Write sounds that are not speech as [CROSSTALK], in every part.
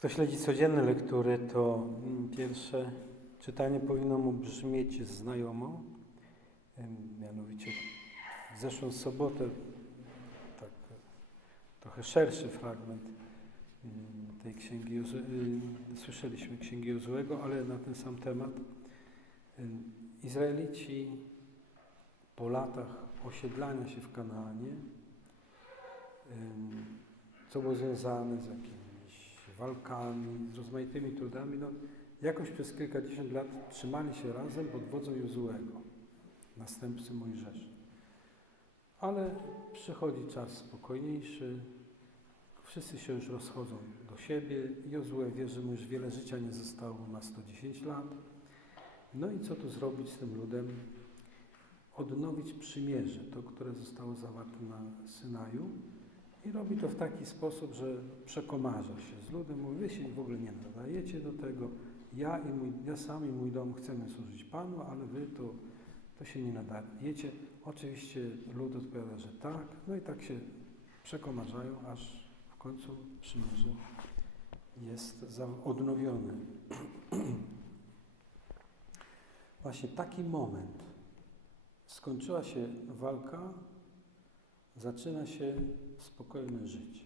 Kto śledzi codzienne lektury, to pierwsze czytanie powinno mu brzmieć znajomo. Mianowicie w zeszłą sobotę tak trochę szerszy fragment mm, tej księgi Jozu, y, słyszeliśmy księgi Jozłego, ale na ten sam temat. Em, Izraelici po latach osiedlania się w Kanaanie, co było związane z jakimiś walkami, z rozmaitymi trudami, no, jakoś przez kilkadziesiąt lat trzymali się razem pod wodzą Jozłego, następcy Mojżesza. Ale przychodzi czas spokojniejszy, wszyscy się już rozchodzą do siebie. Jozue wie, że mu już wiele życia nie zostało, ma 110 lat. No i co tu zrobić z tym ludem? Odnowić przymierze, to, które zostało zawarte na Synaju. I robi to w taki sposób, że przekomarza się z ludem, mówi, wy się w ogóle nie nadajecie do tego, ja i mój, ja sam i mój dom chcemy służyć Panu, ale wy to, to się nie nadajecie. Oczywiście lud odpowiada, że tak, no i tak się przekomarzają, aż w końcu przymierze jest odnowione. [CLEARS THROAT] Właśnie taki moment. Skończyła się walka, zaczyna się spokojne życie.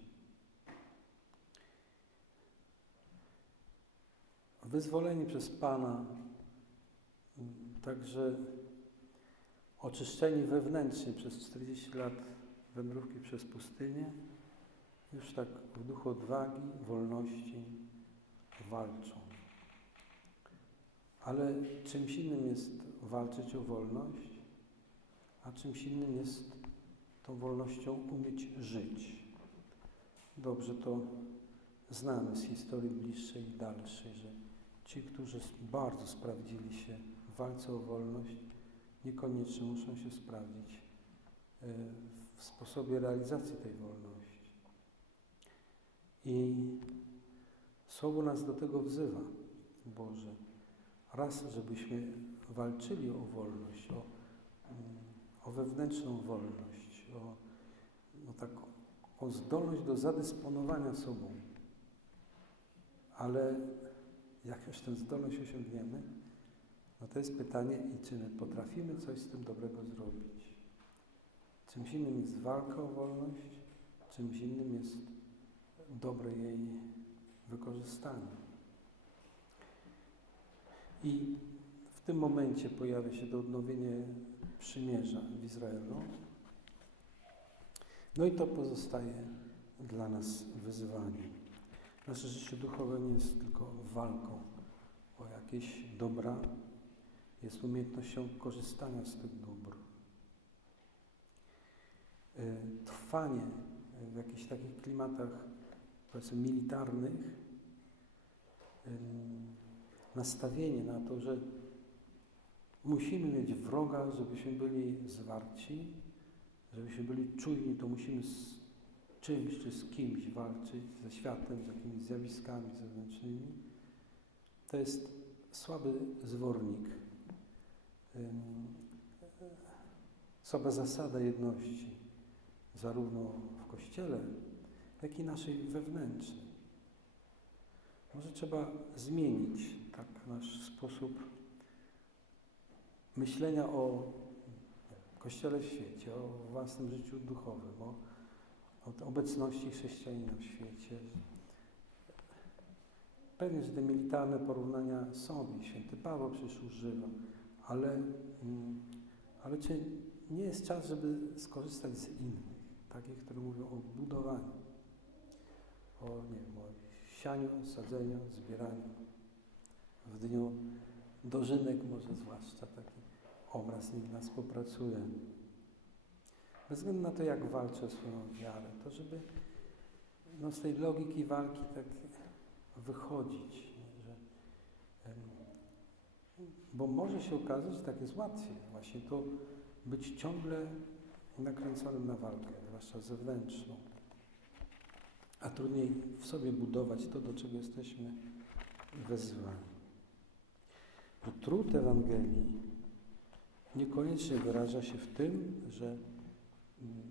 Wyzwoleni przez Pana, także oczyszczeni wewnętrznie przez 40 lat wędrówki przez pustynię, już tak w duchu odwagi, wolności walczą. Ale czymś innym jest walczyć o wolność, a czymś innym jest tą wolnością umieć żyć. Dobrze to znamy z historii bliższej i dalszej, że ci, którzy bardzo sprawdzili się w walce o wolność, niekoniecznie muszą się sprawdzić e, w sposobie realizacji tej wolności. I Słowo nas do tego wzywa, Boże. Raz, żebyśmy walczyli o wolność, o, mm, o wewnętrzną wolność, o zdolność do zadysponowania sobą. Ale jak już tę zdolność osiągniemy, no to jest pytanie, i czy my potrafimy coś z tym dobrego zrobić. Czymś innym jest walka o wolność, czymś innym jest dobre jej wykorzystanie. I w tym momencie pojawia się to odnowienie przymierza w Izraelu. No i to pozostaje dla nas wyzwaniem. Nasze życie duchowe nie jest tylko walką o jakieś dobra, jest umiejętnością korzystania z tych dóbr. Y, Trwanie w jakichś takich klimatach, powiedzmy, militarnych, ym, nastawienie na to, że musimy mieć wroga, żebyśmy byli zwarci, żebyśmy byli czujni, to musimy z czymś czy z kimś walczyć, ze światem, z jakimiś zjawiskami zewnętrznymi. To jest słaby zwornik, ym, słaba zasada jedności, zarówno w Kościele, jak i naszej wewnętrznej. Może trzeba zmienić tak nasz sposób myślenia o Kościele w świecie, o własnym życiu duchowym, o, o obecności chrześcijanina w świecie. Pewnie, że te militarne porównania są i święty Paweł przecież używa, ale, mm, ale czy nie jest czas, żeby skorzystać z innych, takich, które mówią o budowaniu, o, nie wiem, o sianiu, sadzeniu, zbieraniu. W dniu dożynek może zwłaszcza taki obraz niech nas popracuje. Bez względu na to, jak walczę o swoją wiarę, to żeby no, z tej logiki walki tak wychodzić, że, bo może się okazać, że tak jest łatwiej właśnie to być ciągle nakręconym na walkę, zwłaszcza zewnętrzną a trudniej w sobie budować to, do czego jesteśmy wezwani. Bo trud Ewangelii niekoniecznie wyraża się w tym, że mm,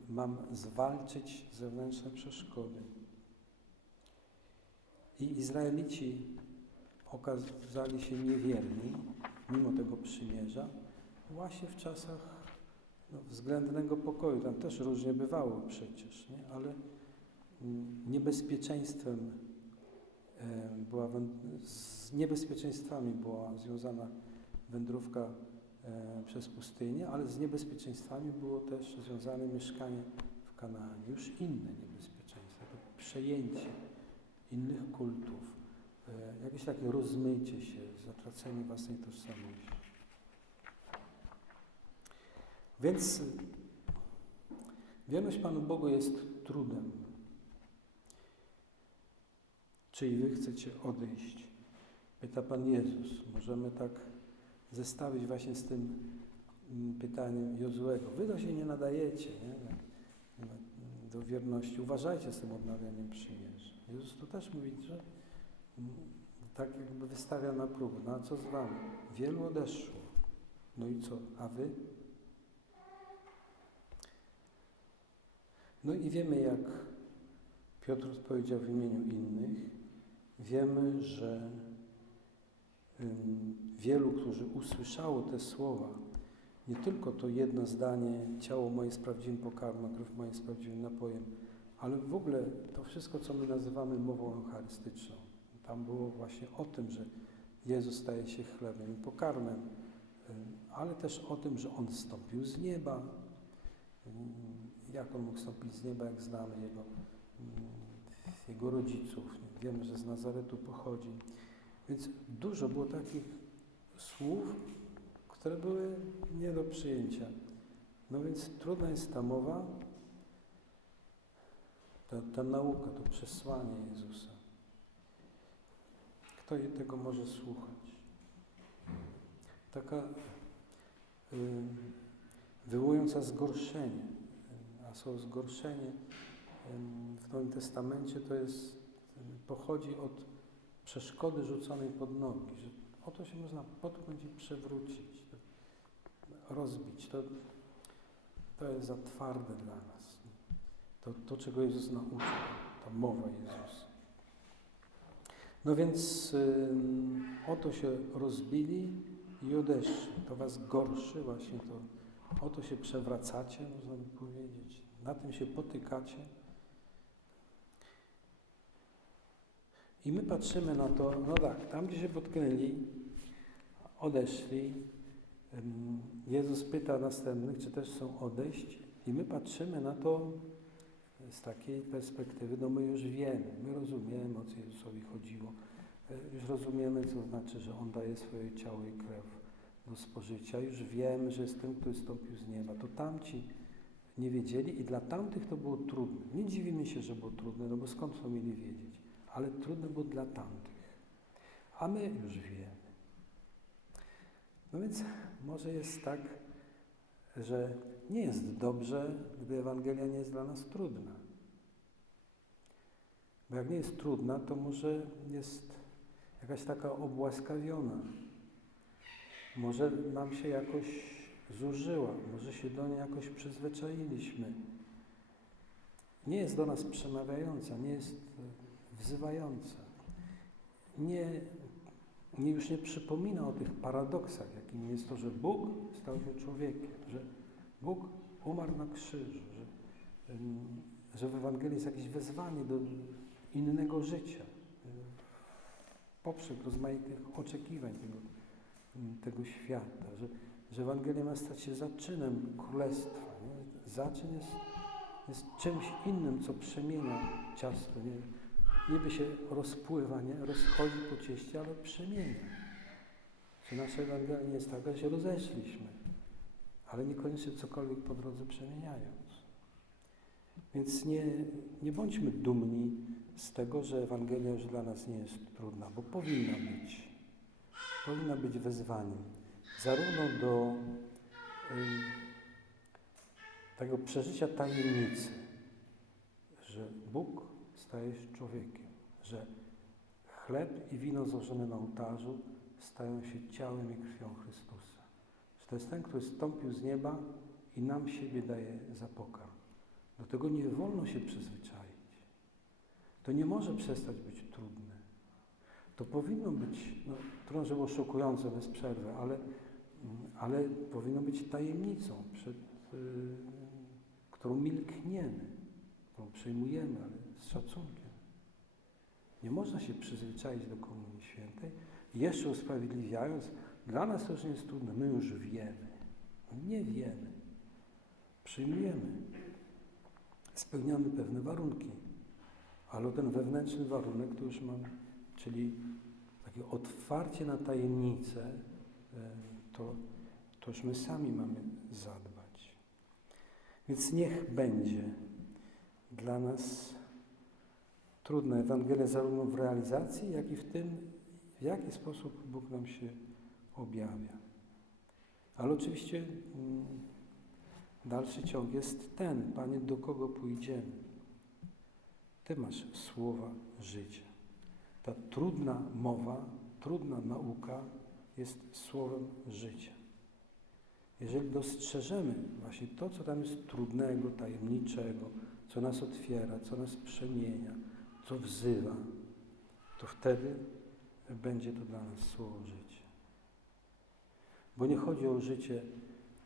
mam zwalczyć zewnętrzne przeszkody. I Izraelici okazali się niewierni, mimo tego przymierza, właśnie w czasach no, względnego pokoju. Tam też różnie bywało przecież, nie? ale mm, niebezpieczeństwem była, z niebezpieczeństwami była związana wędrówka przez pustynię, ale z niebezpieczeństwami było też związane mieszkanie w Kanaanie. Już inne niebezpieczeństwa, to przejęcie innych kultów, e, jakieś takie rozmycie się, zatracenie własnej tożsamości. Więc wierność Panu Bogu jest trudem. Czy i wy chcecie odejść? Pyta Pan Jezus. Możemy tak zestawić właśnie z tym mm, pytaniem Jozuego. Wy to się nie nadajecie nie? do wierności. Uważajcie z tym odnawianiem przymierza. Jezus tu też mówi, że mm, tak jakby wystawia na próbę. No a co z wami? Wielu odeszło. No i co? A wy? No i wiemy, jak Piotr odpowiedział w imieniu innych. Wiemy, że wielu, którzy usłyszało te słowa, nie tylko to jedno zdanie, ciało moje z prawdziwym pokarmem, krew moje z prawdziwym napojem, ale w ogóle to wszystko, co my nazywamy mową eucharystyczną. Tam było właśnie o tym, że Jezus staje się chlebem i pokarmem, ale też o tym, że On zstąpił z nieba. Jak On mógł stąpić z nieba, jak znamy Jego, jego rodziców. Wiemy, że z Nazaretu pochodzi. Więc dużo było takich słów, które były nie do przyjęcia. No więc trudna jest ta mowa, ta, ta nauka, to przesłanie Jezusa. Kto tego może słuchać? Taka y, wywołująca zgorszenie. A słowo zgorszenie w Nowym Testamencie to jest, pochodzi od przeszkody rzuconej pod nogi, że oto się można potknąć i przewrócić, rozbić. To, to jest za twarde dla nas. To, to czego Jezus nauczył, ta mowa Jezusa. No więc y, oto się rozbili i odeszli. To was gorszy właśnie to. Oto się przewracacie, można by powiedzieć. Na tym się potykacie. I my patrzymy na to, no tak, tam gdzie się potknęli, odeszli. Jezus pyta następnych, czy też są odejść. I my patrzymy na to z takiej perspektywy, no my już wiemy, my rozumiemy, o co Jezusowi chodziło. E, już rozumiemy, co znaczy, że On daje swoje ciało i krew do spożycia. Już wiemy, że jest tym, który stąpił z nieba. To tamci nie wiedzieli i dla tamtych to było trudne. Nie dziwimy się, że było trudne, no bo skąd to mieli wiedzieć? Ale trudne było dla tamtych. A my już wiemy. No więc może jest tak, że nie jest dobrze, gdy Ewangelia nie jest dla nas trudna. Bo jak nie jest trudna, to może jest jakaś taka obłaskawiona. Może nam się jakoś zużyła, może się do niej jakoś przyzwyczailiśmy. Nie jest do nas przemawiająca, nie jest wzywająca. Nie, nie już nie przypomina o tych paradoksach, jakim jest to, że Bóg stał się człowiekiem, że Bóg umarł na krzyżu, że, że w Ewangelii jest jakieś wezwanie do innego życia, poprzek rozmaitych oczekiwań tego, tego świata, że, że Ewangelia ma stać się zaczynem królestwa. Nie? Zaczyn jest, jest czymś innym, co przemienia ciasto. Nie? Niby się rozpływa, nie? rozchodzi po cieście, ale przemienia. Czy nasza Ewangelia nie jest taka, że się rozeszliśmy, ale niekoniecznie cokolwiek po drodze przemieniając. Więc nie, nie bądźmy dumni z tego, że Ewangelia już dla nas nie jest trudna, bo powinna być. Powinna być wezwaniem zarówno do y, tego przeżycia tajemnicy, że Bóg staje się człowiekiem, że chleb i wino złożone na ołtarzu stają się ciałem i krwią Chrystusa. Że to jest ten, który stąpił z nieba i nam siebie daje za. Do tego nie wolno się przyzwyczaić. To nie może przestać być trudne. To powinno być, no, trudno, żeby było szokujące bez przerwy, ale, ale powinno być tajemnicą, przed y, którą milkniemy, którą przyjmujemy, ale z szacunkiem. Nie można się przyzwyczaić do Komunii Świętej, jeszcze usprawiedliwiając, dla nas to już nie jest trudne, my już wiemy. Nie wiemy. Przyjmujemy. Spełniamy pewne warunki, ale ten wewnętrzny warunek to już mamy, czyli takie otwarcie na tajemnicę, e, to, to już my sami mamy zadbać. Więc niech będzie dla nas trudna Ewangelia zarówno w realizacji, jak i w tym, w jaki sposób Bóg nam się objawia. Ale oczywiście mm, dalszy ciąg jest ten, Panie, do kogo pójdziemy? Ty masz słowa życia. Ta trudna mowa, trudna nauka jest słowem życia. Jeżeli dostrzeżemy właśnie to, co tam jest trudnego, tajemniczego, co nas otwiera, co nas przemienia, co wzywa, to wtedy będzie to dla nas słowo życia. Bo nie chodzi o życie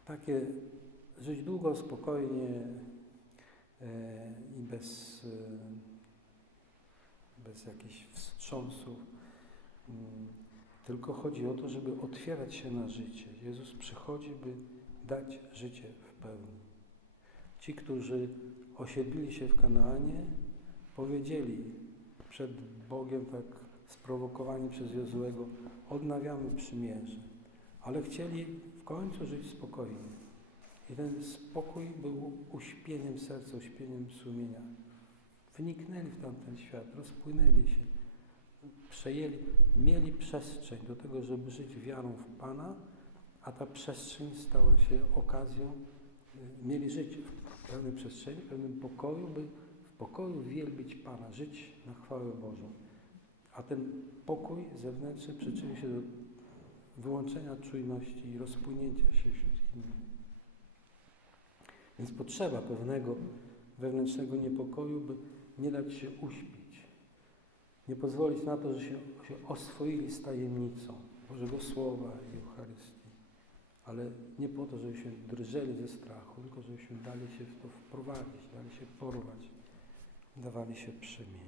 takie, żyć długo, spokojnie e, i bez, e, bez jakichś wstrząsów, mm, tylko chodzi o to, żeby otwierać się na życie. Jezus przychodzi, by dać życie w pełni. Ci, którzy osiedlili się w Kanaanie, powiedzieli przed Bogiem, tak sprowokowani przez Jozłego, odnawiamy przymierze. Ale chcieli w końcu żyć spokojnie. I ten spokój był uśpieniem serca, uśpieniem sumienia. Wniknęli w tamten świat, rozpłynęli się, przejęli, mieli przestrzeń do tego, żeby żyć wiarą w Pana, a ta przestrzeń stała się okazją, mieli żyć w pełnej przestrzeni, w pełnym pokoju, by pokoju wielbić Pana, żyć na chwałę Bożą. A ten pokój zewnętrzny przyczynił się do wyłączenia czujności i rozpłynięcia się wśród innych. Więc potrzeba pewnego wewnętrznego niepokoju, by nie dać się uśpić. Nie pozwolić na to, że się, się oswoili z tajemnicą Bożego Słowa i Eucharystii. Ale nie po to, żeby się drżeli ze strachu, tylko żeby się dali się w to wprowadzić, dali się porwać, dawali się przemienić.